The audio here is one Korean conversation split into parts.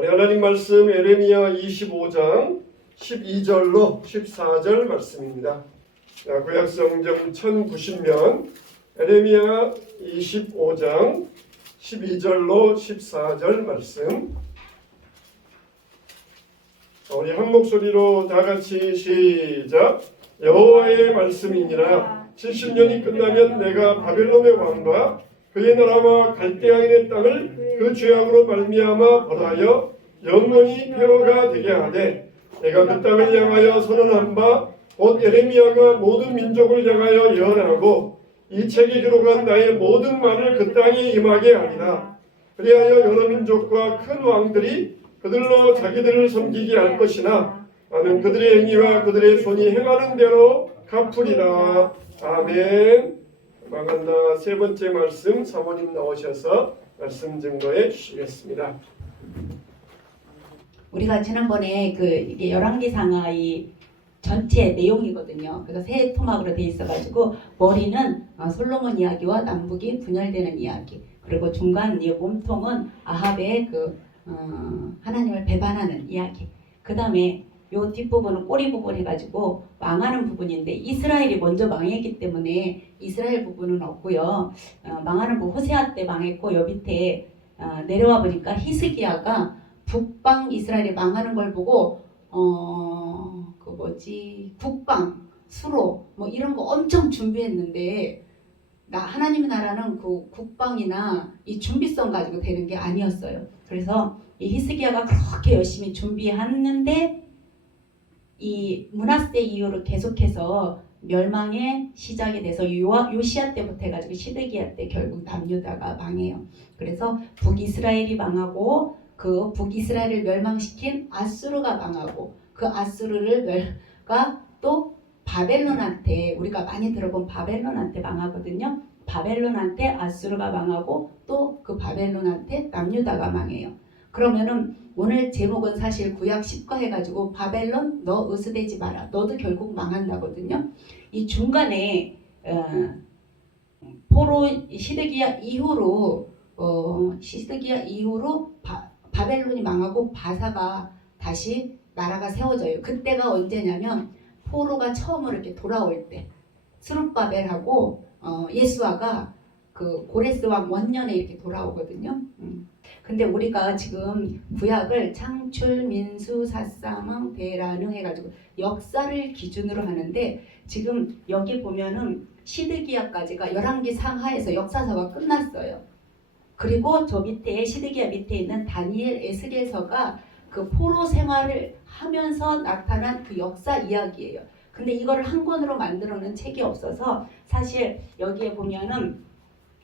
우리 하나님 말씀 에레미야 25장 12절로 14절 말씀입니다. 구약성경 1090면 에레미야 25장 12절로 14절 말씀. 우리 한 목소리로 다 같이 시작. 여호와의 말씀이니라. 70년이 끝나면 내가 바벨론의 왕과 그의 나라와 갈대아인의 땅을 그 죄악으로 말미암아 벌하여 영원히 폐허가 되게 하되, 내가 그 땅을 향하여 선언한 바 곧 예레미야가 모든 민족을 향하여 예언하고 이 책에 기록한 나의 모든 말을 그 땅에 임하게 하리라. 그리하여 여러 민족과 큰 왕들이 그들로 자기들을 섬기게 할 것이나 나는 그들의 행위와 그들의 손이 행하는 대로 갚으리라. 아멘. 망한다. 세 번째 말씀 사모님 나오셔서 말씀 증거해 주시겠습니다. 우리가 지난번에 이게 열왕기상하 이 전체 내용이거든요. 그래서 세 토막으로 돼 있어가지고 머리는 솔로몬 이야기와 남북이 분열되는 이야기, 그리고 중간 이 몸통은 아합의 하나님을 배반하는 이야기. 그 다음에 요 뒷부분은 꼬리 부분 해가지고 망하는 부분인데 이스라엘이 먼저 망했기 때문에 이스라엘 부분은 없고요. 망하는 부분 호세아 때 망했고, 요 밑에 내려와 보니까 히스기야가 북방 이스라엘이 망하는 걸 보고 국방, 수로 뭐 이런 거 엄청 준비했는데 하나님의 나라는 그 국방이나 이 준비성 가지고 되는 게 아니었어요. 그래서 이 히스기야가 그렇게 열심히 준비했는데 이 므낫세 이후로 계속해서 멸망의 시작이 돼서 요시야 때부터 해가지고 시드기야 때 결국 남유다가 망해요. 그래서 북이스라엘이 망하고 그 북이스라엘을 멸망시킨 아수르가 망하고, 그 아수르가 또 바벨론한테, 우리가 많이 들어본 바벨론한테 망하거든요. 바벨론한테 아수르가 망하고 또 그 바벨론한테 남유다가 망해요. 그러면은 오늘 제목은 사실 구약 10과 해가지고 바벨론 너 으스대지 마라, 너도 결국 망한다거든요. 이 중간에 포로 시드기야 이후로 바벨론이 망하고 바사가 다시 나라가 세워져요. 그때가 언제냐면 포로가 처음으로 이렇게 돌아올 때, 스룹바벨하고 예수아가 그 고레스 왕 원년에 이렇게 돌아오거든요. 근데 우리가 지금 구약을 창출, 민수, 사사망, 대라능 해가지고 역사를 기준으로 하는데, 지금 여기 보면은 시드기야까지가 열왕기 상하에서 역사서가 끝났어요. 그리고 저 밑에 시드기야 밑에 있는 다니엘 에스겔서가 그 포로 생활을 하면서 나타난 그 역사 이야기예요. 근데 이거를 한 권으로 만들어 놓은 책이 없어서 사실 여기에 보면은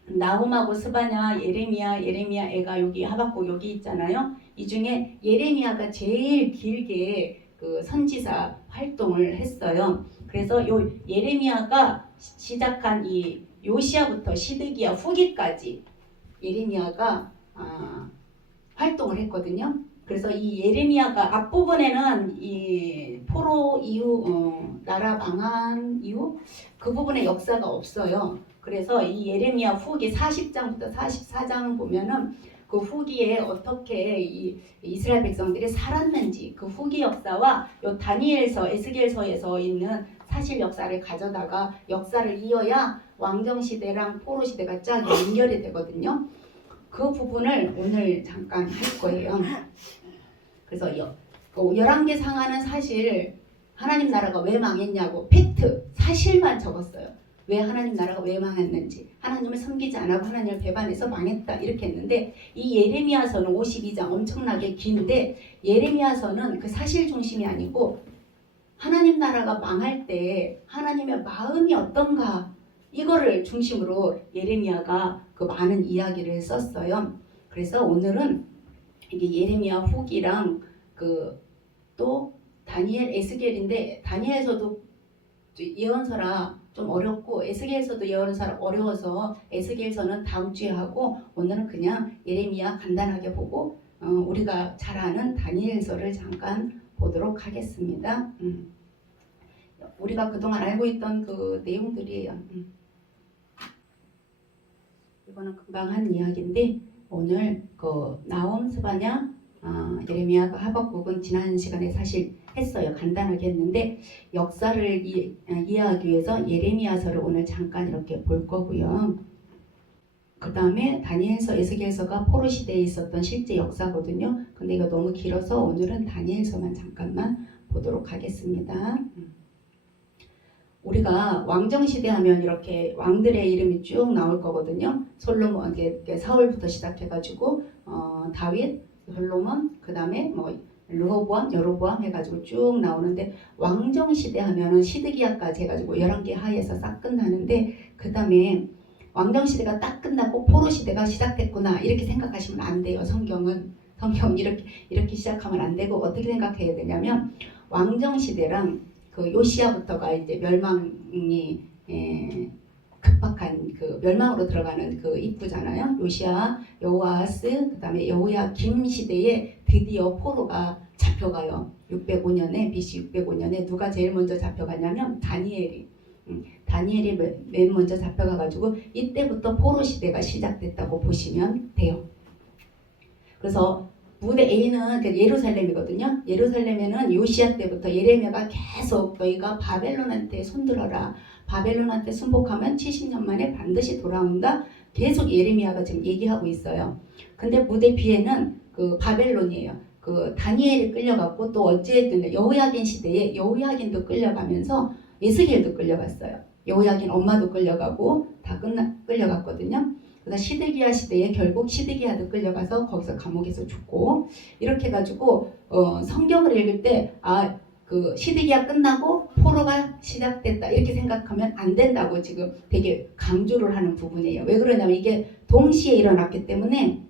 나훔하고 스바냐, 예레미야, 애가 여기 하박국 여기 있잖아요. 이 중에 예레미야가 제일 길게 그 선지자 활동을 했어요. 그래서 요 예레미야가 시작한 이 요시야부터 시드기야 후기까지 예레미야가 활동을 했거든요. 그래서 이 예레미야가 앞부분에는 이 포로 이후 나라 망한 이후 그 부분에 역사가 없어요. 그래서 이 예레미야 후기 40장부터 44장 보면은 그 후기에 어떻게 이 이스라엘 백성들이 살았는지 그 후기 역사와 요 다니엘서, 에스겔서에서 있는 사실 역사를 가져다가 역사를 이어야 왕정 시대랑 포로 시대가 쫙 연결이 되거든요. 그 부분을 오늘 잠깐 할 거예요. 그래서 열왕기 상하는 사실 하나님 나라가 왜 망했냐고 팩트, 사실만 적었어요. 왜 하나님 나라가 왜 망했는지, 하나님을 섬기지 않고 하나님을 배반해서 망했다 이렇게 했는데, 이 예레미야서는 52장 엄청나게 긴데 예레미야서는 그 사실 중심이 아니고 하나님 나라가 망할 때 하나님의 마음이 어떤가 이거를 중심으로 예레미야가 그 많은 이야기를 썼어요. 그래서 오늘은 이게 예레미야 후기랑 또 다니엘, 에스겔인데 다니엘서도 예언서라 좀 어렵고 에스겔서도 예언서라 어려워서 에스겔서는 다음 주에 하고 오늘은 그냥 예레미야 간단하게 보고 우리가 잘 아는 다니엘서를 잠깐 보도록 하겠습니다. 우리가 그동안 알고 있던 그 내용들이에요. 이거는 금방 한 이야기인데 오늘 그 나홈 스바냐 예레미야가 하박국은 지난 시간에 사실 했어요. 간단하게 했는데 역사를 이해하기 위해서 예레미야서를 오늘 잠깐 이렇게 볼 거고요. 그 다음에 다니엘서, 에스겔서가 포로 시대에 있었던 실제 역사거든요. 근데 이거 너무 길어서 오늘은 다니엘서만 잠깐만 보도록 하겠습니다. 우리가 왕정시대 하면 이렇게 왕들의 이름이 쭉 나올 거거든요. 솔로몬, 사울부터 시작해가지고 다윗, 솔로몬, 그 다음에 뭐 르호보암, 여로보암 해가지고 쭉 나오는데 왕정시대 하면은 시드기야까지 해가지고 11개 하에서 싹 끝나는데 그 다음에 왕정시대가 딱 끝나고 포로시대가 시작됐구나 이렇게 생각하시면 안 돼요. 성경은 이렇게 시작하면 안 되고 어떻게 생각해야 되냐면 왕정시대랑 그 요시야부터가 이제 멸망이 급박한 그 멸망으로 들어가는 그 입구잖아요. 요시야, 여호아스, 그다음에 여호야김 시대에 드디어 포로가 잡혀가요. 605년에 BC 605년에 누가 제일 먼저 잡혀가냐면 다니엘이 맨 먼저 잡혀가가지고 이때부터 포로 시대가 시작됐다고 보시면 돼요. 그래서 무대 A는 예루살렘이거든요. 예루살렘에는 요시야 때부터 예레미야가 계속 너희가 바벨론한테 손들어라. 바벨론한테 순복하면 70년 만에 반드시 돌아온다. 계속 예레미야가 지금 얘기하고 있어요. 근데 무대 B에는 그 바벨론이에요. 그 다니엘이 끌려갔고 또 어쨌든 여호야긴 시대에 여호야긴도 끌려가면서 에스겔도 끌려갔어요. 여호야긴 엄마도 끌려가고 다 끌려갔거든요. 그다음 시드기야 시대에 결국 시드기야도 끌려가서 거기서 감옥에서 죽고 이렇게 해가지고 성경을 읽을 때 그 시드기야 끝나고 포로가 시작됐다 이렇게 생각하면 안 된다고 지금 되게 강조를 하는 부분이에요. 왜 그러냐면 이게 동시에 일어났기 때문에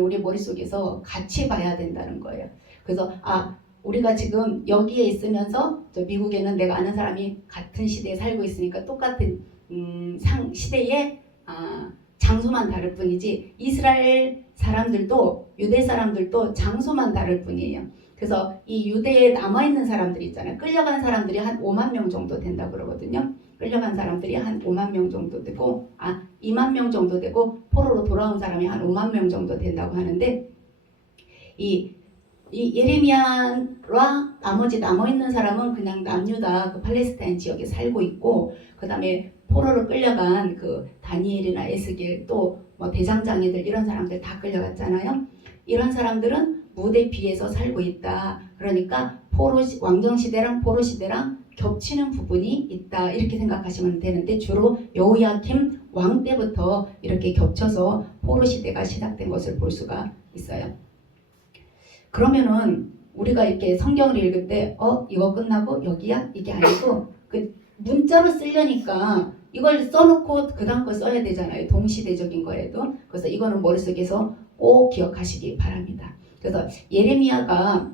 우리 머릿속에서 같이 봐야 된다는 거예요. 그래서 우리가 지금 여기에 있으면서 저 미국에는 내가 아는 사람이 같은 시대에 살고 있으니까 똑같은 시대에 장소만 다를 뿐이지 이스라엘 사람들도 유대 사람들도 장소만 다를 뿐이에요. 그래서 이 유대에 남아있는 사람들이 있잖아요. 끌려간 사람들이 한 5만 명 정도 된다 그러거든요. 끌려간 사람들이 한 5만 명 정도 되고 2만 명 정도 되고 포로로 돌아온 사람이 한 5만 명 정도 된다고 하는데 이 예레미야와 나머지 남아있는 사람은 그냥 남유다 그 팔레스타인 지역에 살고 있고 그 다음에 포로로 끌려간 그 다니엘이나 에스겔 또 뭐 대장장이들 이런 사람들 다 끌려갔잖아요. 이런 사람들은 무대 B에서 살고 있다. 그러니까 왕정시대랑 포로시대랑 겹치는 부분이 있다. 이렇게 생각하시면 되는데 주로 여호야김 왕 때부터 이렇게 겹쳐서 포로시대가 시작된 것을 볼 수가 있어요. 그러면은 우리가 이렇게 성경을 읽을 때 이거 끝나고 여기야? 이게 아니고 그 문자로 쓰려니까 이걸 써놓고 그 다음 거 써야 되잖아요. 동시대적인 거에도. 그래서 이거는 머릿속에서 꼭 기억하시기 바랍니다. 그래서 예레미야가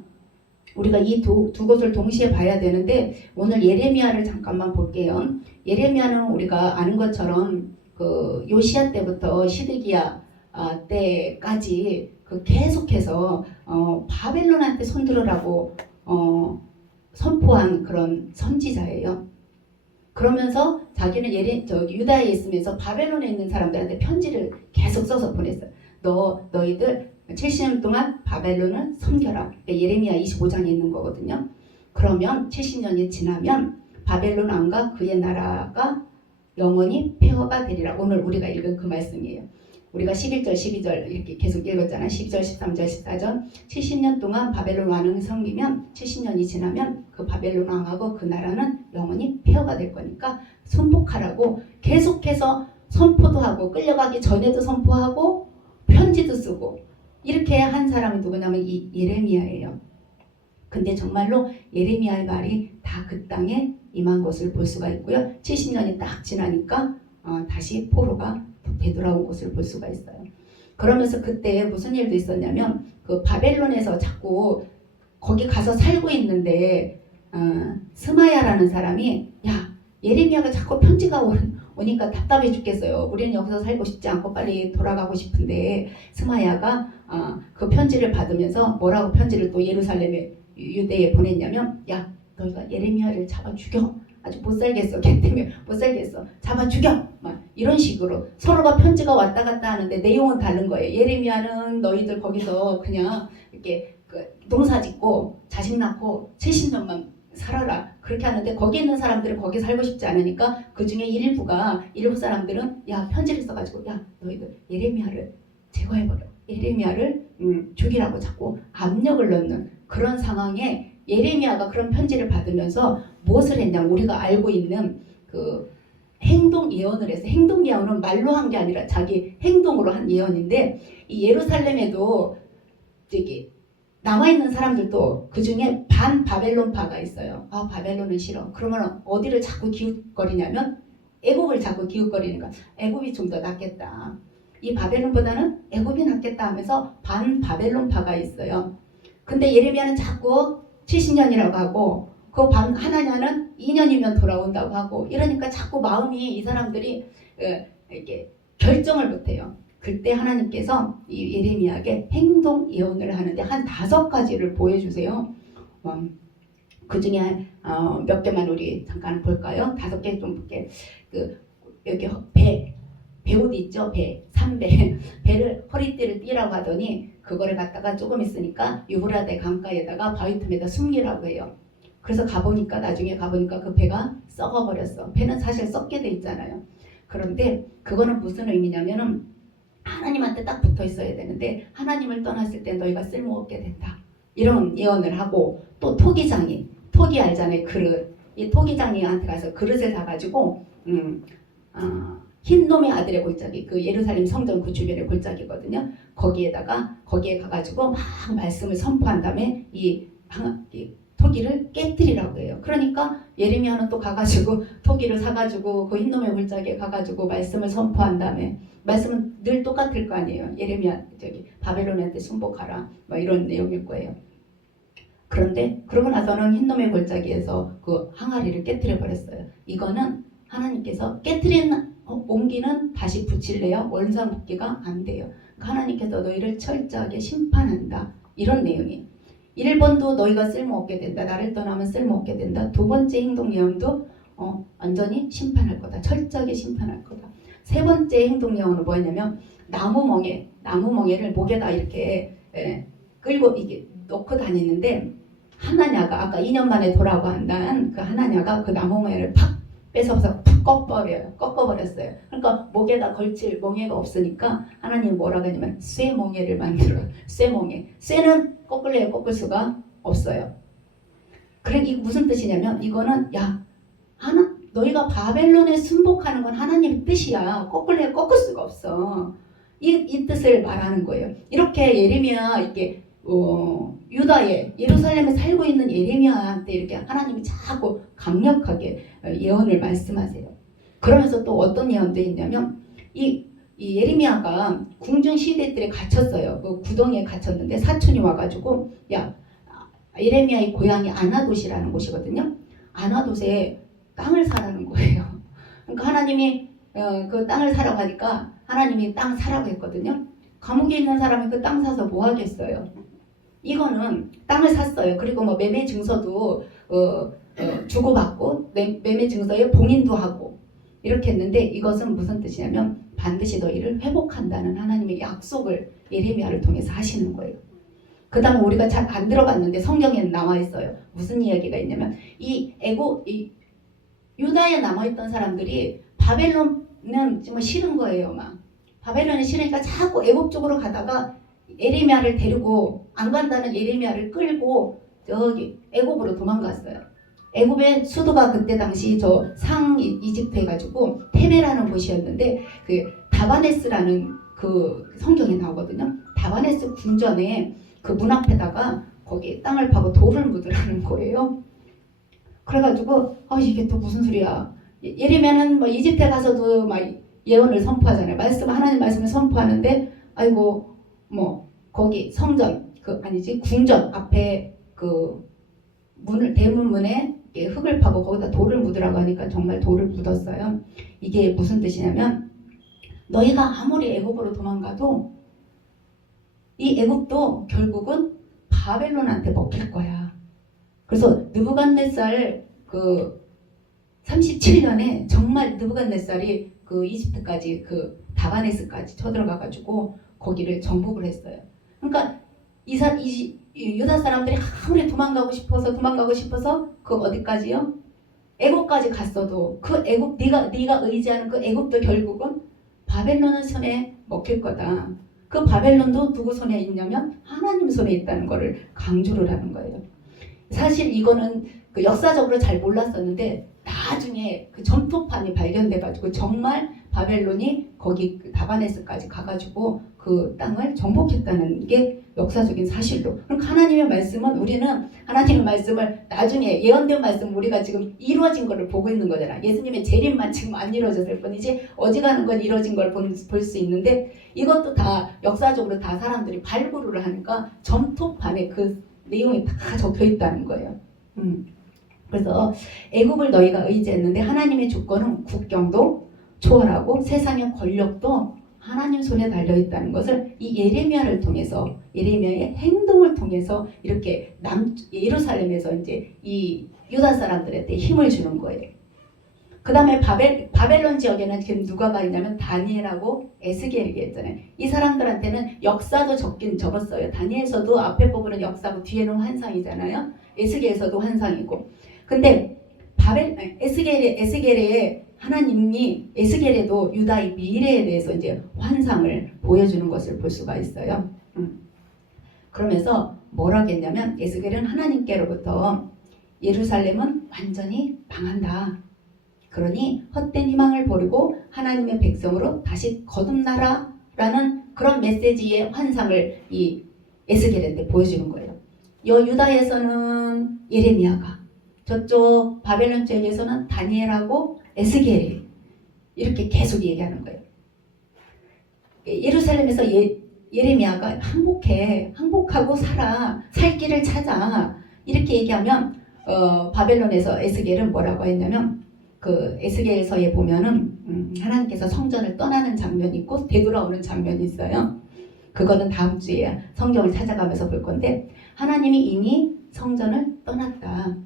우리가 이 두 곳을 동시에 봐야 되는데 오늘 예레미야를 잠깐만 볼게요. 예레미야는 우리가 아는 것처럼 그 요시야 때부터 시드기야 때까지 그 계속해서 바벨론한테 손들으라고 선포한 그런 선지자예요. 그러면서 자기는 유다에 있으면서 바벨론에 있는 사람들한테 편지를 계속 써서 보냈어요. 너희들 70년 동안 바벨론을 섬겨라. 예레미야 25장에 있는 거거든요. 그러면 70년이 지나면 바벨론 왕과 그의 나라가 영원히 폐허가 되리라. 오늘 우리가 읽은 그 말씀이에요. 우리가 11절 12절 이렇게 계속 읽었잖아요. 10절 13절 14절 70년 동안 바벨론 왕을 섬기면 70년이 지나면 그 바벨론 왕하고 그 나라는 영원히 폐허가 될 거니까 순복하라고 계속해서 선포도 하고 끌려가기 전에도 선포하고 편지도 쓰고 이렇게 한 사람이 누구냐면 이 예레미야예요. 근데 정말로 예레미야의 말이 다 그 땅에 임한 것을 볼 수가 있고요. 70년이 딱 지나니까 다시 포로가 되돌아온 것을 볼 수가 있어요. 그러면서 그때 무슨 일도 있었냐면 그 바벨론에서 자꾸 거기 가서 살고 있는데 스마야라는 사람이 예레미야가 자꾸 편지가 오니까 답답해 죽겠어요. 우리는 여기서 살고 싶지 않고 빨리 돌아가고 싶은데 스마야가 그 편지를 받으면서 뭐라고 편지를 또 예루살렘에 유대에 보냈냐면 너희가 예레미야를 잡아 죽여. 아주 못 살겠어. 걔 때문에 못 살겠어. 잡아 죽여. 막 이런 식으로 서로가 편지가 왔다 갔다 하는데 내용은 다른 거예요. 예레미야는 너희들 거기서 그냥 이렇게 농사 짓고 자식 낳고 70년만 살아라 그렇게 하는데 거기 있는 사람들은 거기 살고 싶지 않으니까 그 중에 일부 사람들은 야 편지를 써가지고 야 너희들 예레미야를 제거해버려. 예레미야를 죽이라고 자꾸 압력을 넣는 그런 상황에 예레미야가 그런 편지를 받으면서 무엇을 했냐 우리가 알고 있는 그 행동 예언을 해서 행동 예언은 말로 한 게 아니라 자기 행동으로 한 예언인데 이 예루살렘에도 저기 남아있는 사람들도 그 중에 반 바벨론파가 있어요. 아 바벨론은 싫어. 그러면 어디를 자꾸 기웃거리냐면 애굽을 자꾸 기웃거리니까 애굽이 좀 더 낫겠다. 이 바벨론보다는 애굽이 낫겠다 하면서 반 바벨론파가 있어요. 근데 예레미야는 자꾸 70년이라고 하고 그 반 하나냐는 2년이면 돌아온다고 하고 이러니까 자꾸 마음이 이 사람들이 이렇게 결정을 못해요. 그때 하나님께서 이 예레미야에게 행동 예언을 하는데 한 5가지를 보여주세요. 그 중에 몇 개만 우리 잠깐 볼까요? 5개 좀 볼게. 여기 배옷 있죠? 배, 3배. 배를 허리띠를 띠라고 하더니 그거를 갖다가 조금 있으니까 유브라데 강가에다가 바위 틈에다 숨기라고 해요. 그래서 나중에 가보니까 그 배가 썩어버렸어. 배는 사실 썩게 돼 있잖아요. 그런데 그거는 무슨 의미냐면은 하나님한테 딱 붙어 있어야 되는데 하나님을 떠났을 때 너희가 쓸모없게 된다. 이런 예언을 하고 또 토기 알잖아요. 그릇. 이 토기장이한테 가서 그릇을 사가지고 흰놈의 아들의 골짜기 그 예루살렘 성전 그 주변의 골짜기거든요. 거기에 가가지고 막 말씀을 선포한 다음에 이 토기를 깨뜨리라고 해요. 그러니까 예레미야는 또 가가지고 토기를 사가지고 그 흰놈의 골짜기에 가가지고 말씀을 선포한 다음에 말씀은 늘 똑같을 거 아니에요. 예레미야 바벨론한테 순복하라 뭐 이런 내용일 거예요. 그런데 그러고 나서는 흰놈의 골짜기에서 그 항아리를 깨뜨려 버렸어요. 이거는 하나님께서 옮기는 다시 붙일래요? 원상복귀가 안 돼요. 하나님께서 너희를 철저하게 심판한다. 이런 내용이에요. 1번도 너희가 쓸모없게 된다. 나를 떠나면 쓸모없게 된다. 2번째 행동 예언도 완전히 심판할 거다. 철저하게 심판할 거다. 3번째 행동 예언은 뭐였냐면 나무 멍에를 목에다 이렇게 끌고 이게 놓고 다니는데 하나냐가 아까 2년 만에 돌아오고 한다는 그 하나냐가 그 나무 멍에를 팍 뺏어서 푹 꺾어버렸어요. 그러니까 목에다 걸칠 멍에가 없으니까 하나님 뭐라고 하냐면 쇠멍에를 만들어. 쇠는 꺾을래야 꺾을 수가 없어요. 그래 이게 무슨 뜻이냐면 이거는 너희가 바벨론에 순복하는 건 하나님의 뜻이야. 꺾을래야 꺾을 수가 없어. 이 뜻을 말하는 거예요. 이렇게 예레미야 유다에 예루살렘에 살고 있는 예레미야한테 이렇게 하나님이 자꾸 강력하게 예언을 말씀하세요. 그러면서 또 어떤 예언도 있냐면 이 예레미야가 궁중 시대 때 갇혔어요. 그 구덩이에 갇혔는데 사촌이 와가지고 예레미야의 고향이 아나돗이라는 곳이거든요. 아나돗에 땅을 사라는 거예요. 그러니까 하나님이 그 땅을 사라고 하니까 하나님이 땅 사라고 했거든요. 감옥에 있는 사람이 그 땅 사서 뭐 하겠어요? 이거는 땅을 샀어요. 그리고 뭐 매매 증서도 주고받고 매매 증서에 봉인도 하고 이렇게 했는데 이것은 무슨 뜻이냐면 반드시 너희를 회복한다는 하나님의 약속을 예레미야를 통해서 하시는 거예요. 그 다음에 우리가 잘 안 들어봤는데 성경에는 나와 있어요. 무슨 이야기가 있냐면 유다에 남아있던 사람들이 바벨론은 정말 싫은 거예요. 막 바벨론이 싫으니까 자꾸 애굽 쪽으로 가다가 예레미야를 데리고 안 간다는 예레미야를 끌고 저기 애굽으로 도망갔어요. 애굽의 수도가 그때 당시 저 이집트 해가지고 테베라는 곳이었는데 그 다바네스라는 그 성경에 나오거든요. 다바네스 궁전에 그 문 앞에다가 거기 땅을 파고 돌을 묻으라는 거예요. 그래가지고 이게 또 무슨 소리야. 예레미야는 뭐 이집트에 가서도 막 예언을 선포하잖아요. 하나님 말씀을 선포하는데 거기 성전 궁전 앞에 그 대문문에 흙을 파고 거기다 돌을 묻으라고 하니까 정말 돌을 묻었어요. 이게 무슨 뜻이냐면 너희가 아무리 애굽으로 도망가도 이 애굽도 결국은 바벨론한테 먹힐 거야. 그래서 느부갓네살 그 37년에 정말 느부갓네살이 그 이집트까지 그 다바네스까지 쳐들어가 가지고 거기를 정복을 했어요. 그러니까 유다 사람들이 아무리 도망가고 싶어서 그 어디까지요? 애국까지 갔어도 그 애국 네가 의지하는 그 애국도 결국은 바벨론의 손에 먹힐 거다. 그 바벨론도 누구 손에 있냐면 하나님 손에 있다는 것을 강조를 하는 거예요. 사실 이거는 그 역사적으로 잘 몰랐었는데 나중에 그 점토판이 발견돼가지고 정말 바벨론이 거기 그 다바네스까지 가가지고 그 땅을 정복했다는 게 역사적인 사실로. 그럼 하나님의 말씀은 우리는 하나님의 말씀을 나중에 예언된 말씀 우리가 지금 이루어진 것을 보고 있는 거잖아. 예수님의 재림만 지금 안 이루어졌을 뿐이지 어지간한 건 이루어진 걸 볼 수 있는데 이것도 다 역사적으로 다 사람들이 발굴을 하니까 점토판에 그 내용이 다 적혀 있다는 거예요. 그래서 애국을 너희가 의지했는데 하나님의 주권은 국경도 초월하고 세상의 권력도 하나님 손에 달려있다는 것을 이 예레미야를 통해서 예레미야의 행동을 통해서 이렇게 예루살렘에서 이제 이 유다 사람들한테 힘을 주는 거예요. 그 다음에 바벨론 지역에는 지금 누가 가 있냐면 다니엘하고 에스겔이 있잖아요. 이 사람들한테는 역사도 적긴 적었어요. 다니엘서도 앞에 부분은 역사고 뒤에는 환상이잖아요. 에스겔에서도 환상이고. 근데 에스겔에 하나님이 에스겔에도 유다의 미래에 대해서 이제 환상을 보여주는 것을 볼 수가 있어요. 그러면서 뭐라겠냐면 에스겔은 하나님께로부터 예루살렘은 완전히 망한다. 그러니 헛된 희망을 버리고 하나님의 백성으로 다시 거듭나라라는 그런 메시지의 환상을 이 에스겔한테 보여주는 거예요. 유다에서는 예레미야가, 저쪽 바벨론 쪽에서는 다니엘하고 에스겔이 이렇게 계속 얘기하는 거예요. 예루살렘에서 예레미야가 항복하고 살 길을 찾아 이렇게 얘기하면 바벨론에서 에스겔은 뭐라고 했냐면 그 에스겔서에 보면은 하나님께서 성전을 떠나는 장면이 있고 되돌아오는 장면이 있어요. 그거는 다음 주에 성경을 찾아가면서 볼 건데 하나님이 이미 성전을 떠났다.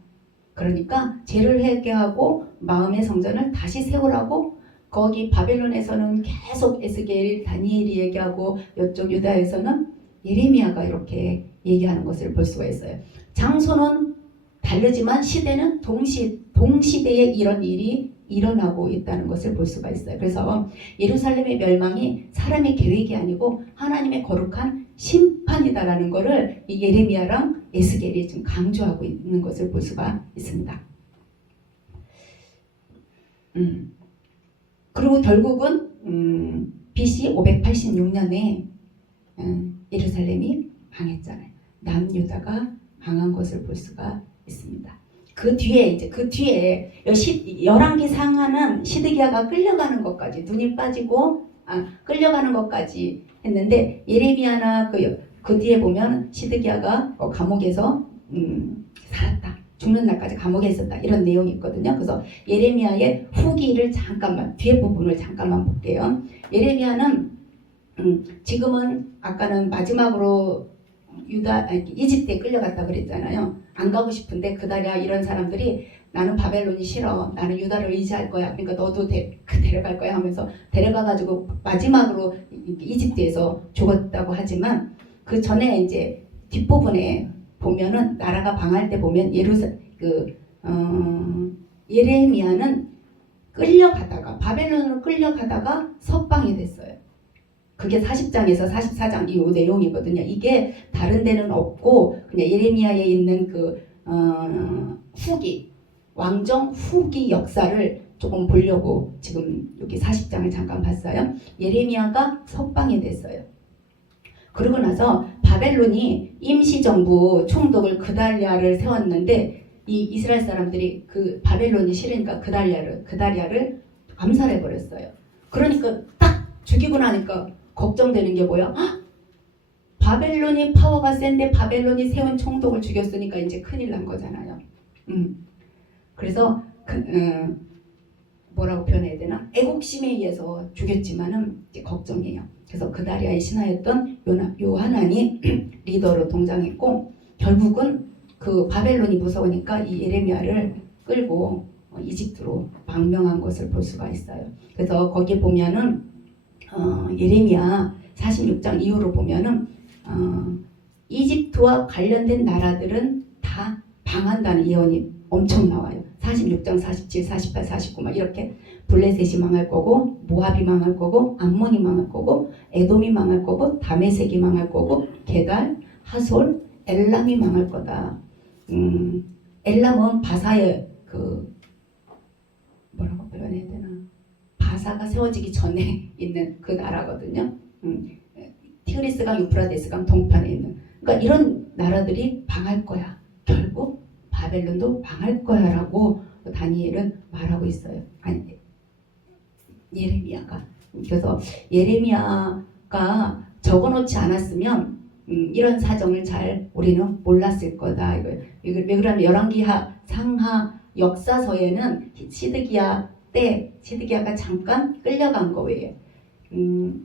그러니까 죄를 회개하고 마음의 성전을 다시 세우라고 거기 바벨론에서는 계속 에스겔, 다니엘이 얘기하고 이쪽 유다에서는 예레미야가 이렇게 얘기하는 것을 볼 수가 있어요. 장소는 다르지만 시대는 동시대에 이런 일이 일어나고 있다는 것을 볼 수가 있어요. 그래서 예루살렘의 멸망이 사람의 계획이 아니고 하나님의 거룩한 심판이다라는 것을 이 예레미야랑 에스겔이 지금 강조하고 있는 것을 볼 수가 있습니다. 그리고 결국은 BC 586년에 예루살렘이 망했잖아요. 남유다가 망한 것을 볼 수가 있습니다. 그 뒤에 열왕기상하는 시드기야가 끌려가는 것까지 눈이 빠지고 끌려가는 것까지 했는데 예레미야나 그 뒤에 보면 시드기야가 감옥에서 살았다. 죽는 날까지 감옥에 있었다. 이런 내용이 있거든요. 그래서 예레미야의 후기를 잠깐만 뒤에 부분을 잠깐만 볼게요. 예레미야는 지금은 아까는 마지막으로 이집트에 끌려갔다 그랬잖아요. 안 가고 싶은데 그다랴 이런 사람들이 나는 바벨론이 싫어. 나는 유다를 의지할 거야. 그러니까 너도 데려갈 거야 하면서 데려가가지고 마지막으로 이집트에서 죽었다고 하지만 그 전에 이제 뒷부분에 보면은 나라가 망할 때 보면 예레미야는 바벨론으로 끌려가다가 석방이 됐어요. 그게 40장에서 44장 이 내용이거든요. 이게 다른 데는 없고 그냥 예레미야에 있는 그 왕정 후기 역사를 조금 보려고 지금 여기 40장을 잠깐 봤어요. 예레미야가 석방이 됐어요. 그러고 나서 바벨론이 임시정부 총독을 그달랴를 세웠는데 이 이스라엘 사람들이 그 바벨론이 싫으니까 그달랴를 암살해 버렸어요. 그러니까 딱 죽이고 나니까 걱정되는 게 뭐야? 바벨론이 파워가 센데 바벨론이 세운 총독을 죽였으니까 이제 큰일 난 거잖아요. 그래서 뭐라고 표현해야 되나? 애국심에 의해서 죽였지만은 이제 걱정이에요. 그래서 그달랴의 신하였던 요하난이 리더로 동장했고 결국은 그 바벨론이 무서우니까 이 예레미야를 끌고 이집트로 망명한 것을 볼 수가 있어요. 그래서 거기에 보면은 예레미야 46장 이후로 보면은 이집트와 관련된 나라들은 다 방한다는 예언이 엄청 나와요. 46장 47, 48, 49 막 이렇게 블레셋이 망할 거고 모압이 망할 거고 암몬이 망할 거고 에돔이 망할 거고 다메섹이 망할 거고 게달, 하솔, 엘람이 망할 거다. 엘람은 바사의 그 뭐라고 표현해야 되나? 바사가 세워지기 전에 있는 그 나라거든요. 티그리스강, 유프라데스강 동편에 있는. 그러니까 이런 나라들이 망할 거야. 결국 바벨론도 망할 거야라고 다니엘은 말하고 있어요. 아니, 예레미야가. 그래서 예레미야가 적어놓지 않았으면 이런 사정을 잘 우리는 몰랐을 거다. 왜 그러면 열왕기하 상하 역사서에는 시드기야가 잠깐 끌려간 거예요.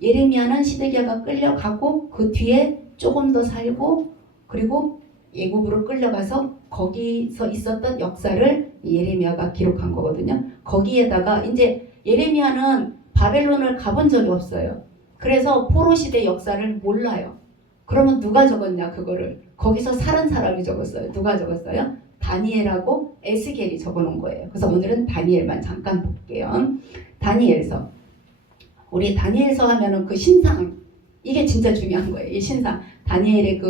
예레미야는 시드기야가 끌려가고 그 뒤에 조금 더 살고 그리고 예굽으로 끌려가서 거기서 있었던 역사를 예레미야가 기록한 거거든요. 거기에다가 이제 예레미야는 바벨론을 가본 적이 없어요. 그래서 포로 시대 역사를 몰라요. 그러면 누가 적었냐 그거를. 거기서 살은 사람이 적었어요. 누가 적었어요? 다니엘하고 에스겔이 적어놓은 거예요. 그래서 오늘은 다니엘만 잠깐 볼게요. 다니엘서. 우리 다니엘서 하면은 그 신상, 이게 진짜 중요한 거예요. 이 신상. 다니엘의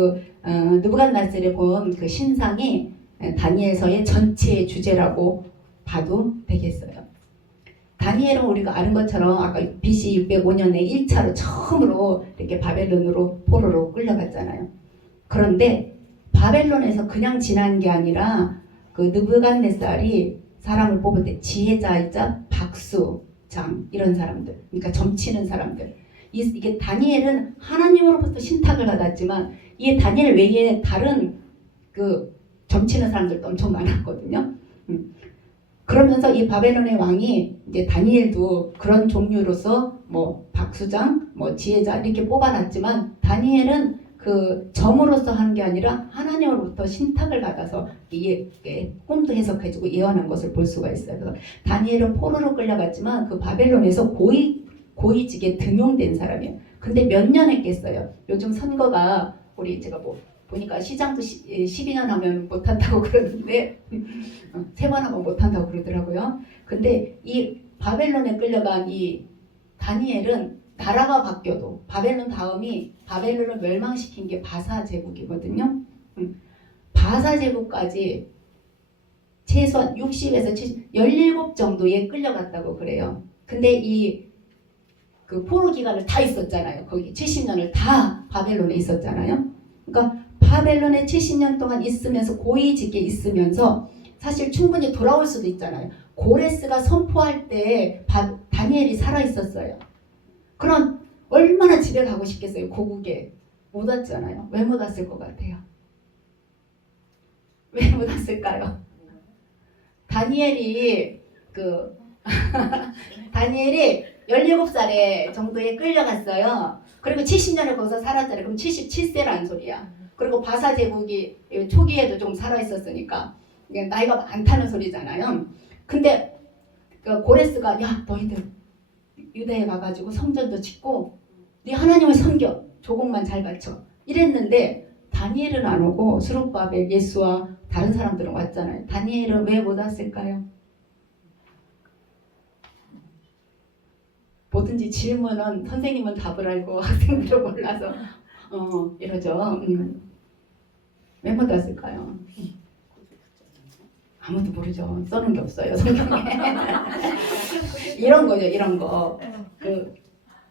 느부갓네살에 본 그 신상이 다니엘서의 전체의 주제라고 봐도 되겠어요. 다니엘은 우리가 아는 것처럼 아까 BC 605년에 1차로 처음으로 이렇게 바벨론으로 포로로 끌려갔잖아요. 그런데 바벨론에서 그냥 지난 게 아니라 그 느부갓네살이 사람을 뽑을 때 지혜자이자 박수장 이런 사람들, 그러니까 점치는 사람들. 이게 다니엘은 하나님으로부터 신탁을 받았지만 이 다니엘 외에 다른 그 점치는 사람들도 엄청 많았거든요. 그러면서 이 바벨론의 왕이 이제 다니엘도 그런 종류로서 뭐 박수장, 뭐 지혜자 이렇게 뽑아놨지만 다니엘은 그 점으로서 하는 게 아니라 하나님으로부터 신탁을 받아서 꿈도 해석해주고 예언한 것을 볼 수가 있어요. 그래서 다니엘은 포로로 끌려갔지만 그 바벨론에서 고위직에 등용된 사람이에요. 근데 몇 년 했겠어요. 요즘 선거가 우리 제가 뭐 보니까 시장도 12년 하면 못한다고 그러는데 3번 하면 못한다고 그러더라고요. 근데 이 바벨론에 끌려간 이 다니엘은 나라가 바뀌어도 바벨론 다음이 바벨론을 멸망시킨 게 바사 제국이거든요. 바사 제국까지 최소한 60에서 70, 17 정도에 끌려갔다고 그래요. 근데 이 그 포로 기간을 다 있었잖아요. 거기 70년을 다 바벨론에 있었잖아요. 그러니까 바벨론에 70년 동안 있으면서 고위직에 있으면서 사실 충분히 돌아올 수도 있잖아요. 고레스가 선포할 때 다니엘이 살아 있었어요. 그럼 얼마나 집에 가고 싶겠어요. 고국에. 못 왔잖아요. 왜 못 왔을 것 같아요? 왜 못 왔을까요? 다니엘이 17살에 정도에 끌려갔어요. 그리고 70년을 거기서 살았잖아요. 그럼 77세라는 소리야. 그리고 바사 제국이 초기에도 좀 살아 있었으니까 나이가 많다는 소리잖아요. 근데 고레스가 야 너희들 유대에 가가지고 성전도 짓고 네 하나님을 섬겨 조공만 잘 바쳐 이랬는데 다니엘은 안 오고 스룹바벨, 예수와 다른 사람들은 왔잖아요. 다니엘은 왜 못 왔을까요? 뭐든지 질문은 선생님은 답을 알고 학생들은 몰라서 이러죠. 왜 못 왔을까요? 아무도 모르죠. 써놓은 게 없어요 성경에. 이런 거죠. 이런 거.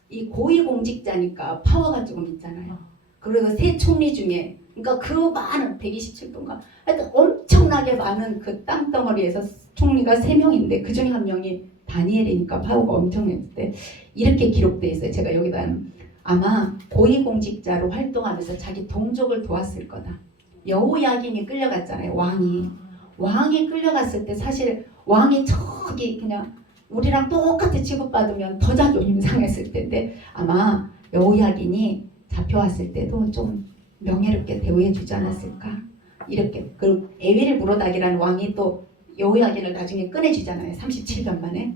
이 고위공직자니까 파워가 조금 있잖아요. 그리고 세 총리 중에 그러니까 그 많은 127도인가 하여튼 엄청나게 많은 그 땅덩어리에서 총리가 3명인데 그 중에 한 명이 다니엘이니까 파워가 엄청났는데 이렇게 기록되어 있어요. 제가 여기다 아마 고위공직자로 활동하면서 자기 동족을 도왔을 거다. 여호야긴이 끌려갔잖아요. 왕이 끌려갔을 때 사실 왕이 저기 그냥 우리랑 똑같이 취급받으면 더 자존심 상했을 텐데 아마 여호야긴이 잡혀왔을 때도 좀 명예롭게 대우해 주지 않았을까 이렇게. 그리고 에윌 무로닥이라는 왕이 또 여호야긴을 나중에 꺼내주잖아요. 37년 만에.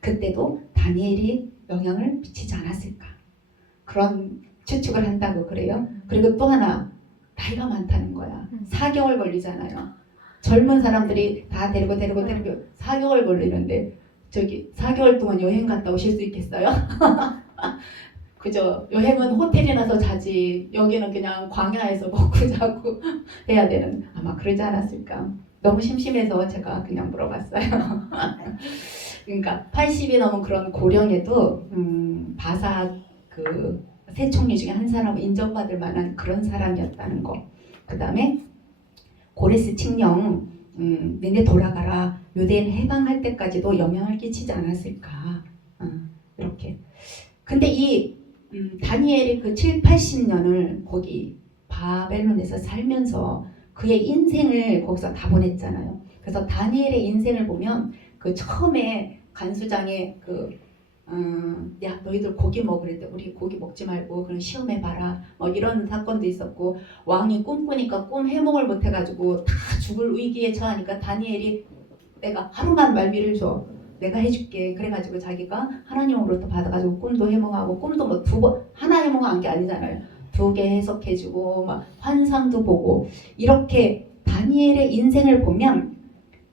그때도 다니엘이 영향을 미치지 않았을까. 그런 추측을 한다고 그래요. 그리고 또 하나 나이가 많다는 거야. 4개월 걸리잖아요. 젊은 사람들이 다 데리고 4개월 걸리는데 저기 4개월 동안 여행 갔다 오실 수 있겠어요? 그죠? 여행은 호텔이나서 자지 여기는 그냥 광야에서 먹고 자고 해야 되는 아마 그러지 않았을까. 너무 심심해서 제가 그냥 물어봤어요. 그러니까 80이 넘은 그런 고령에도 바사 그 세 총리 중에 한 사람은 인정받을 만한 그런 사람이었다는 거. 그 다음에 고레스 칙령 니네 돌아가라 유대인 해방할 때까지도 영향을 끼치지 않았을까. 이렇게. 근데 이 다니엘이 그 7, 80년을 거기 바벨론에서 살면서 그의 인생을 거기서 다 보냈잖아요. 그래서 다니엘의 인생을 보면 그 처음에 간수장의 야 너희들 고기 먹으래 때 우리 고기 먹지 말고 그럼 시험해봐라 뭐 이런 사건도 있었고 왕이 꿈꾸니까 꿈 해몽을 못해가지고 다 죽을 위기에 처하니까 다니엘이 내가 하루만 말미를 줘 내가 해줄게 그래가지고 자기가 하나님으로부터 받아가지고 꿈도 해몽하고 꿈도 뭐 2번 하나 해몽한 게 아니잖아요. 2개 해석해주고 막 환상도 보고 이렇게 다니엘의 인생을 보면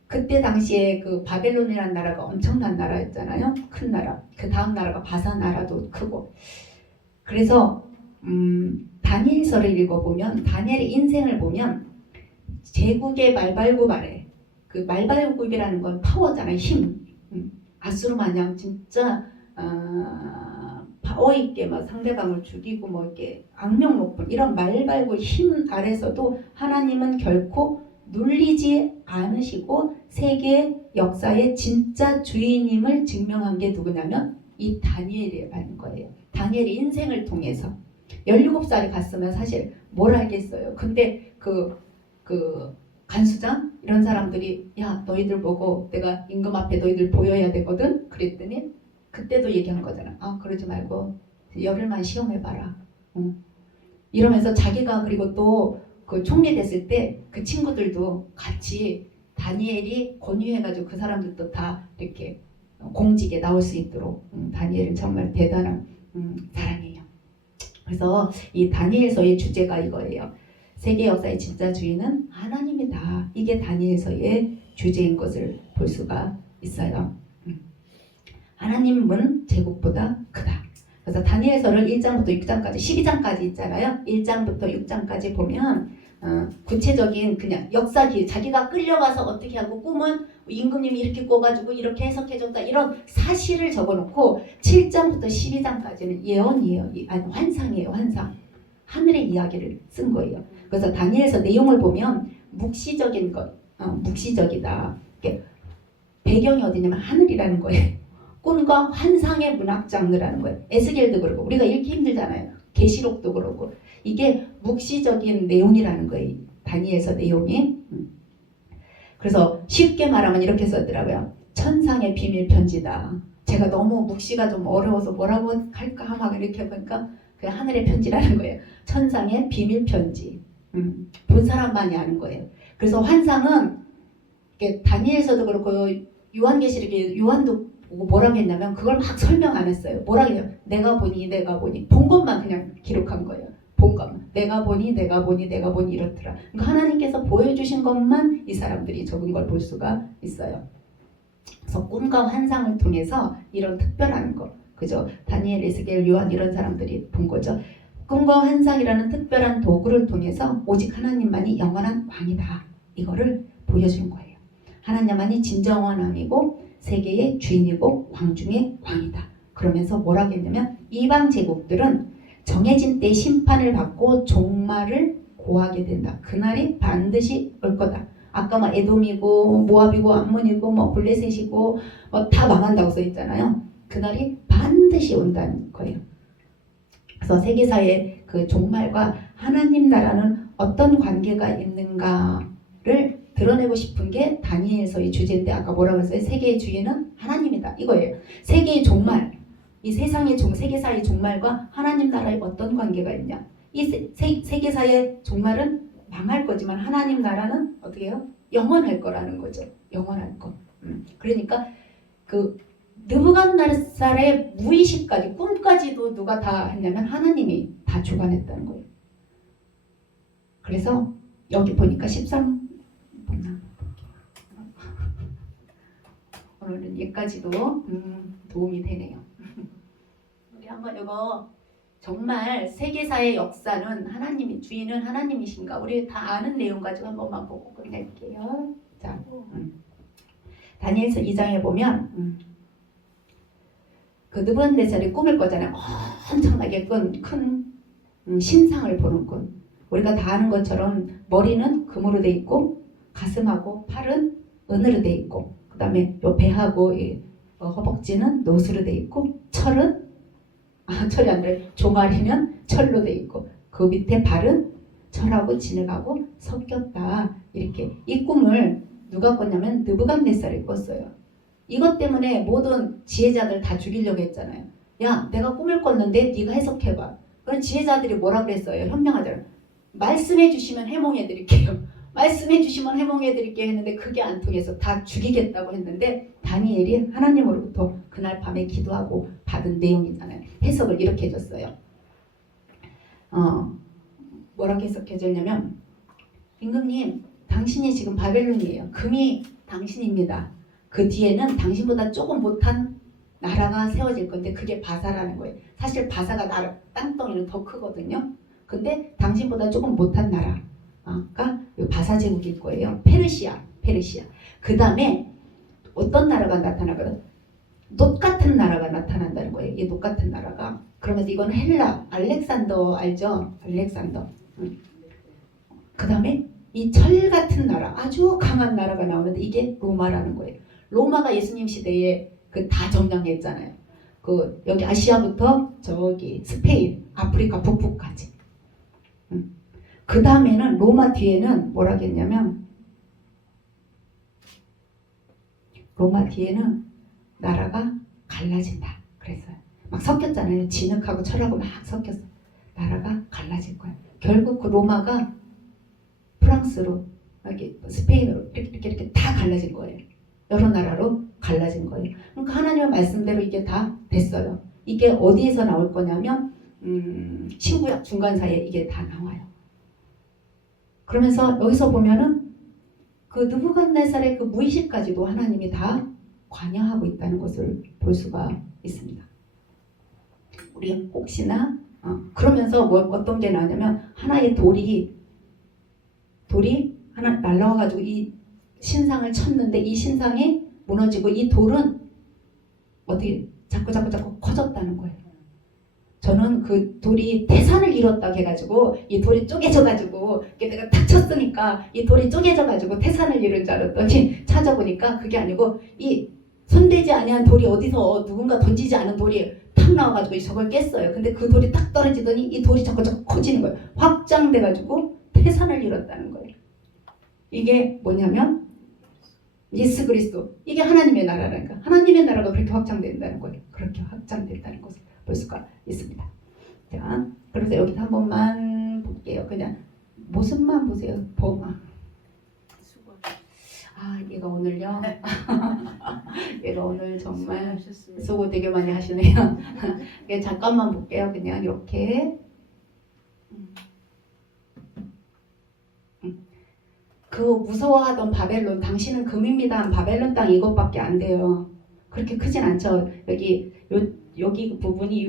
그때 당시에 그 바벨론이라는 나라가 엄청난 나라였잖아요. 큰 나라. 그 다음 나라가 바사 나라도 크고. 그래서 다니엘서를 읽어보면 다니엘의 인생을 보면 제국의 말발굽 아래 그 말발굽이라는 건 파워잖아요. 힘. 아수르 마냥 진짜 파워 있게 막 상대방을 죽이고 뭐 이렇게 악명 높은 이런 말발굽 힘 아래서도 하나님은 결코 눌리지 않으시고 세계 역사의 진짜 주인임을 증명한 게 누구냐면 이 다니엘이라는 거예요. 다니엘의 인생을 통해서 17살이 갔으면 사실 뭘 알겠어요. 근데 그 간수장 이런 사람들이 야 너희들 보고 내가 임금 앞에 너희들 보여야 되거든 그랬더니 그때도 얘기한 거잖아. 그러지 말고 열흘만 시험해봐라. 이러면서 자기가 그리고 또 그 총리 됐을 때 그 친구들도 같이 다니엘이 권유해가지고 그 사람들도 다 이렇게 공직에 나올 수 있도록 다니엘은 정말 대단한 사람이에요. 그래서 이 다니엘서의 주제가 이거예요. 세계 역사의 진짜 주인은 하나님이다. 이게 다니엘서의 주제인 것을 볼 수가 있어요. 하나님은 제국보다 크다. 그래서 다니엘서를 1장부터 6장까지 12장까지 있잖아요. 1장부터 6장까지 보면 구체적인 그냥 역사기 자기가 끌려가서 어떻게 하고 꿈은 임금님이 이렇게 꿔가지고 이렇게 해석해줬다 이런 사실을 적어놓고 7장부터 12장까지는 예언이에요. 아니 환상이에요. 환상. 하늘의 이야기를 쓴 거예요. 그래서 다니엘서 내용을 보면 묵시적인 것, 묵시적이다. 배경이 어디냐면 하늘이라는 거예요. 꿈과 환상의 문학 장르라는 거예요. 에스겔도 그렇고 우리가 읽기 힘들잖아요. 계시록도 그렇고 이게 묵시적인 내용이라는 거예요. 다니엘서 내용이. 그래서 쉽게 말하면 이렇게 썼더라고요. 천상의 비밀 편지다. 제가 너무 묵시가 좀 어려워서 뭐라고 할까 막 이렇게 보니까 그 하늘의 편지라는 거예요. 천상의 비밀 편지. 본 사람만이 아는 거예요. 그래서 환상은 다니엘서도 그렇고 요한계시록에 요한도 보고 뭐라고 했냐면 그걸 막 설명 안 했어요. 뭐라고 해요? 내가 보니 본 것만 그냥 기록한 거예요. 본 것만. 내가 보니 이렇더라. 그러니까 하나님께서 보여주신 것만 이 사람들이 적은 걸 볼 수가 있어요. 그래서 꿈과 환상을 통해서 이런 특별한 거, 그죠? 다니엘, 에스겔, 요한 이런 사람들이 본 거죠. 꿈과 환상이라는 특별한 도구를 통해서 오직 하나님만이 영원한 왕이다. 이거를 보여준 거예요. 하나님만이 진정한 왕이고 세계의 주인이고 왕 중의 왕이다. 그러면서 뭐라고 했냐면 이방 제국들은 정해진 때 심판을 받고 종말을 고하게 된다. 그날이 반드시 올 거다. 아까 막 에돔이고 모압이고 암몬이고 뭐 블레셋이고 뭐 다 망한다고 써 있잖아요. 그날이 반드시 온다는 거예요. 그래서 세계사의 그 종말과 하나님 나라는 어떤 관계가 있는가를 드러내고 싶은 게 다니엘서의 주제인데 아까 뭐라고 했어요? 세계의 주인은 하나님이다. 이거예요. 세계의 종말, 이 세상의 세계사의 종말과 하나님 나라의 어떤 관계가 있냐? 이 세계사의 종말은 망할 거지만 하나님 나라는 어떻게 해요? 영원할 거라는 거죠. 영원할 것. 그러니까 그 느부갓네살의 무의식까지 꿈까지도 누가 다 했냐면 하나님이 다 주관했다는 거예요. 그래서 여기 보니까 13번 오늘은 여기까지도 도움이 되네요. 우리 한번 이거 정말 세계사의 역사는 하나님이 주인은 하나님이신가? 우리 다 아는 내용 가지고 한 번만 보고 끝낼게요. 자, 다니엘서 2장에 보면 그 느부갓네살이 꿈을 꿔잖아요. 엄청나게 큰 신상을 보는 꿈. 우리가 다 아는 것처럼 머리는 금으로 돼 있고 가슴하고 팔은 은으로 돼 있고 그 다음에 요 배하고 허벅지는 노수로 돼 있고 철은 철이 안 돼. 종아리는 철로 돼 있고 그 밑에 발은 철하고 진흙하고 섞였다. 이렇게 이 꿈을 누가 꿨냐면 느부갓네살이 꿨어요. 이것 때문에 모든 지혜자들 다 죽이려고 했잖아요. 야, 내가 꿈을 꿨는데 네가 해석해봐. 그런 지혜자들이 뭐라 그랬어요? 현명하잖아요. 말씀해 주시면 해몽해 드릴게요. 말씀해 주시면 해몽해 드릴게요 했는데 그게 안 통해서 다 죽이겠다고 했는데 다니엘이 하나님으로부터 그날 밤에 기도하고 받은 내용이잖아요. 해석을 이렇게 해줬어요. 뭐라고 해석해줬냐면 임금님, 당신이 지금 바벨론이에요. 금이 당신입니다. 그 뒤에는 당신보다 조금 못한 나라가 세워질 건데 그게 바사라는 거예요. 사실 바사가 땅덩이는 더 크거든요. 근데 당신보다 조금 못한 나라가 바사 제국일 거예요. 페르시아. 그 다음에 어떤 나라가 나타나거든? 놋 같은 나라가 나타난다는 거예요. 이 놋 같은 나라가. 그러면서 이건 헬라, 알렉산더 알죠? 알렉산더. 그 다음에 이 철 같은 나라, 아주 강한 나라가 나오는데 이게 로마라는 거예요. 로마가 예수님 시대에 그 다 점령했잖아요. 그 여기 아시아부터 저기 스페인, 아프리카 북부까지. 그 다음에는 로마 뒤에는 뭐라고 했냐면 로마 뒤에는 나라가 갈라진다. 그랬어요. 막 섞였잖아요. 진흙하고 철하고 막 섞였어. 나라가 갈라질 거예요. 결국 그 로마가 프랑스로, 여기 스페인으로 이렇게 다 갈라진 거예요. 여러 나라로 갈라진 거예요. 그러니까 하나님의 말씀대로 이게 다 됐어요. 이게 어디에서 나올 거냐면 신구약 중간사이에 이게 다 나와요. 그러면서 여기서 보면은 그 느부갓네살의 그 무의식까지도 하나님이 다 관여하고 있다는 것을 볼 수가 있습니다. 우리 혹시나 그러면서 어떤 게 나오냐면 하나의 돌이 하나 날라와가지고 이 신상을 쳤는데 이 신상이 무너지고 이 돌은 어떻게 자꾸 커졌다는 거예요. 저는 그 돌이 태산을 이뤘다고 해가지고 이 돌이 쪼개져가지고 내가 탁 쳤으니까 이 돌이 쪼개져가지고 태산을 이룬 줄 알았더니 찾아보니까 그게 아니고 이 손대지 아니한 돌이 어디서 누군가 던지지 않은 돌이 탁 나와가지고 저걸 깼어요. 근데 그 돌이 딱 떨어지더니 이 돌이 자꾸 커지는 거예요. 확장돼가지고 태산을 이뤘다는 거예요. 이게 뭐냐면 예수 그리스도, 이게 하나님의 나라라니까. 하나님의 나라가 그렇게 확장된다는 거예요. 그렇게 확장된다는 것을 볼 수가 있습니다. 자, 그래서 여기서 한 번만 볼게요. 그냥 모습만 보세요. 얘가 오늘요. 얘가 오늘 정말 수고 되게 많이 하시네요. 잠깐만 볼게요. 그냥 이렇게. 그 무서워하던 바벨론, 당신은 금입니다. 바벨론 땅 이것밖에 안 돼요. 그렇게 크진 않죠. 여기 그 부분이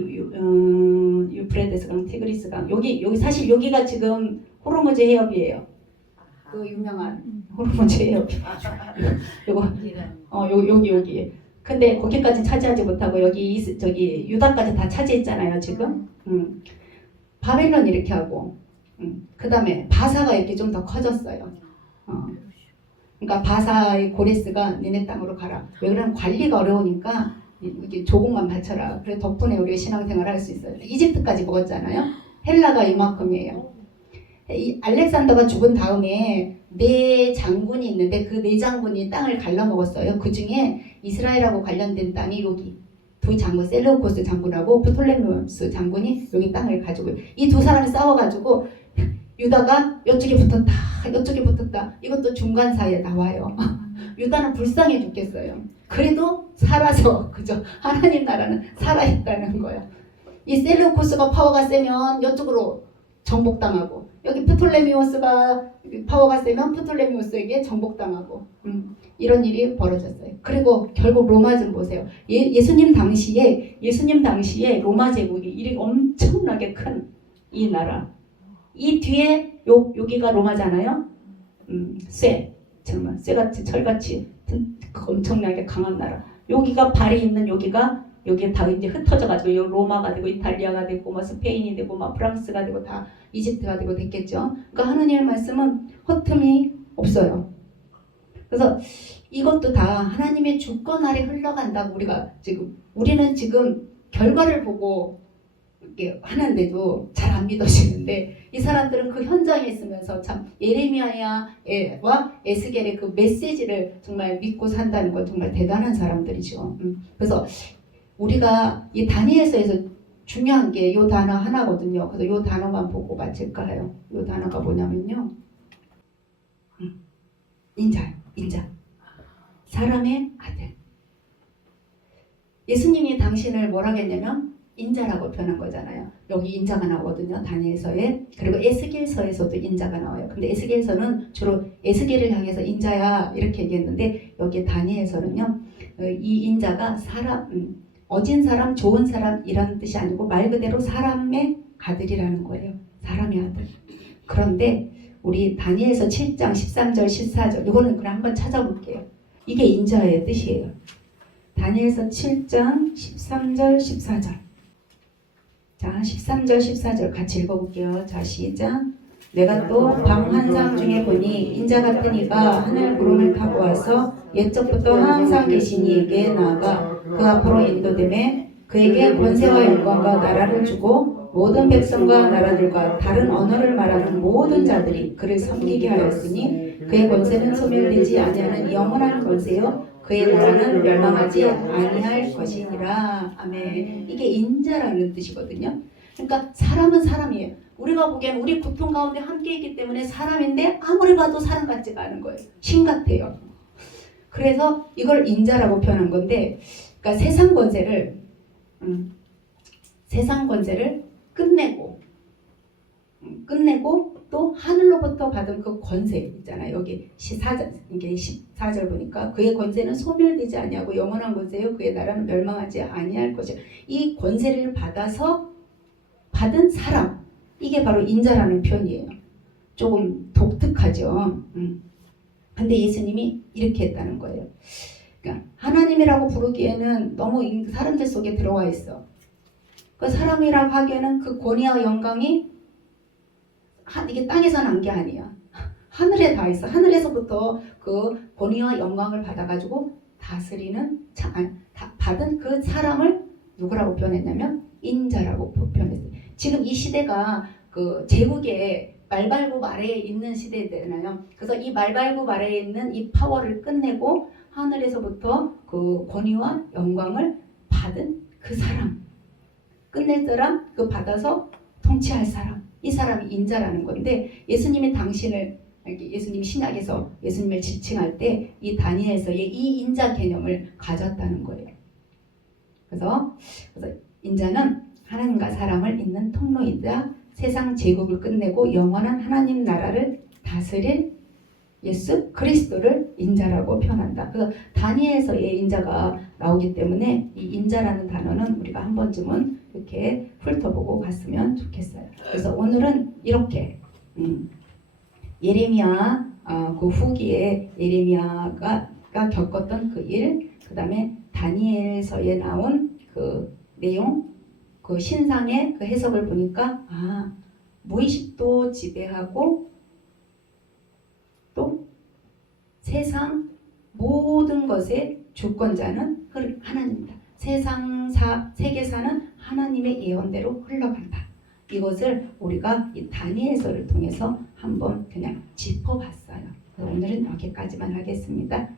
유프레데스 강, 티그리스 강. 여기 사실 여기가 지금 호르무즈 해협이에요. 그 유명한 호르무즈 해협. 여기. 근데 거기까지 차지하지 못하고 저기 유다까지 다 차지했잖아요. 지금. 바벨론 이렇게 하고. 그 다음에 바사가 이렇게 좀 더 커졌어요. 그러니까 바사의 고레스가 니네 땅으로 가라. 왜 그러면 관리가 어려우니까 이게 조공만 바쳐라. 그래 덕분에 우리가 신앙생활을 할 수 있어요. 이집트까지 먹었잖아요. 헬라가 이만큼이에요. 이 알렉산더가 죽은 다음에 4장군이 있는데 그 4장군이 땅을 갈라먹었어요. 그 중에 이스라엘하고 관련된 땅이 여기 두 장군, 셀레우코스 장군하고 프톨레미우스 장군이 여기 땅을 가지고 이 두 사람이 싸워가지고 유다가 이쪽에 붙었다. 이것도 중간 사이에 나와요. 유다는 불쌍해 죽겠어요. 그래도 살아서 그죠? 하나님 나라는 살아있다는 거야. 이 셀루코스가 파워가 세면 이쪽으로 정복당하고 여기 프톨레미오스가 파워가 세면 프톨레미오스에게 정복당하고 이런 일이 벌어졌어요. 그리고 결국 로마 좀 보세요. 예수님 당시에 로마 제국이 일이 엄청나게 큰 이 나라. 이 뒤에 여기가 로마잖아요. 정말 쇠같이 철같이 엄청나게 강한 나라. 여기가 발이 있는 여기에 다 이제 흩어져가지고 여기 로마가 되고 이탈리아가 되고 뭐 스페인이 되고 뭐 프랑스가 되고 다 이집트가 되고 됐겠죠. 그러니까 하나님의 말씀은 허틈이 없어요. 그래서 이것도 다 하나님의 주권 아래 흘러간다고 우리는 지금 결과를 보고 이렇게 하는데도 잘 안 믿어지는데 이 사람들은 그 현장에 있으면서 참 예레미야와 에스겔의 그 메시지를 정말 믿고 산다는 건 정말 대단한 사람들이죠. 그래서 우리가 이 다니엘서에서 중요한 게 이 단어 하나거든요. 그래서 이 단어만 보고 마칠까 해요. 이 단어가 뭐냐면요. 인자. 사람의 아들. 예수님이 당신을 뭐라고 했냐면 인자라고 표현한 거잖아요. 여기 인자가 나오거든요. 다니엘서에. 그리고 에스겔서에서도 인자가 나와요. 근데 에스겔서는 주로 에스겔을 향해서 인자야 이렇게 얘기했는데 여기 다니엘서는요. 이 인자가 어진 사람, 좋은 사람 이런 뜻이 아니고 말 그대로 사람의 아들이라는 거예요. 사람의 아들. 그런데 우리 다니엘서 7장 13절 14절 이거는 그냥 한번 찾아볼게요. 이게 인자의 뜻이에요. 다니엘서 7장 13절 14절. 자, 13절 14절 같이 읽어볼게요. 자, 시작. 내가 또 밤 환상 중에 보니 인자 같은 이가 하늘 구름을 타고 와서 옛적부터 항상 계신 이에게 나아가 그 앞으로 인도되매 그에게 권세와 영광과 나라를 주고 모든 백성과 나라들과 다른 언어를 말하는 모든 자들이 그를 섬기게 하였으니 그의 권세는 소멸되지 아니하는 영원한 권세요 그의 나라는 멸망하지 아니할 것이니라. 아멘. 이게 인자라는 뜻이거든요. 그러니까 사람은 사람이에요. 우리가 보기엔 우리 고통 가운데 함께 있기 때문에 사람인데 아무리 봐도 사람 같지가 않은 거예요. 신 같아요. 그래서 이걸 인자라고 표현한 건데, 그러니까 세상 권세를 끝내고 또 하늘로부터 받은 그 권세 있잖아요. 여기 14절 보니까 그의 권세는 소멸되지 아니하고 영원한 권세요. 그의 나라는 멸망하지 아니할 것이요. 이 권세를 받은 사람, 이게 바로 인자라는 표현이에요. 조금 독특하죠. 근데 예수님이 이렇게 했다는 거예요. 그러니까 하나님이라고 부르기에는 너무 사람들 속에 들어와 있어. 그 사람이라고 하기에는 그 권위와 영광이 이게 땅에서 난 게 아니야. 하늘에 다 있어. 하늘에서부터 그 권위와 영광을 받아가지고 다스리는 받은 그 사람을 누구라고 표현했냐면 인자라고 표현했어요. 지금 이 시대가 그 제국의 말발굽 아래에 있는 시대잖아요. 그래서 이 말발굽 아래에 있는 이 파워를 끝내고 하늘에서부터 그 권위와 영광을 받은 그 사람, 끝낼 사람, 그 받아서 통치할 사람, 이 사람이 인자라는 건데 예수님이 예수님이 신약에서 예수님을 지칭할 때 이 다니엘서의 이 인자 개념을 가졌다는 거예요. 그래서 인자는 하나님과 사람을 잇는 통로이자 세상 제국을 끝내고 영원한 하나님 나라를 다스릴 예수 그리스도를 인자라고 표현한다. 그래서 다니엘서의 인자가 나오기 때문에 이 인자라는 단어는 우리가 한 번쯤은 이렇게 훑어보고 갔으면 좋겠어요. 그래서 오늘은 이렇게 예레미야 그 후기에 예레미야가 겪었던 그 일, 그 다음에 다니엘서에 나온 그 내용, 그 신상의 그 해석을 보니까 무의식도 지배하고 또 세상 모든 것의 주권자는 하나님입니다. 세계사는 하나님의 예언대로 흘러간다. 이것을 우리가 이 다니엘서를 통해서 한번 그냥 짚어봤어요. 오늘은 여기까지만 하겠습니다.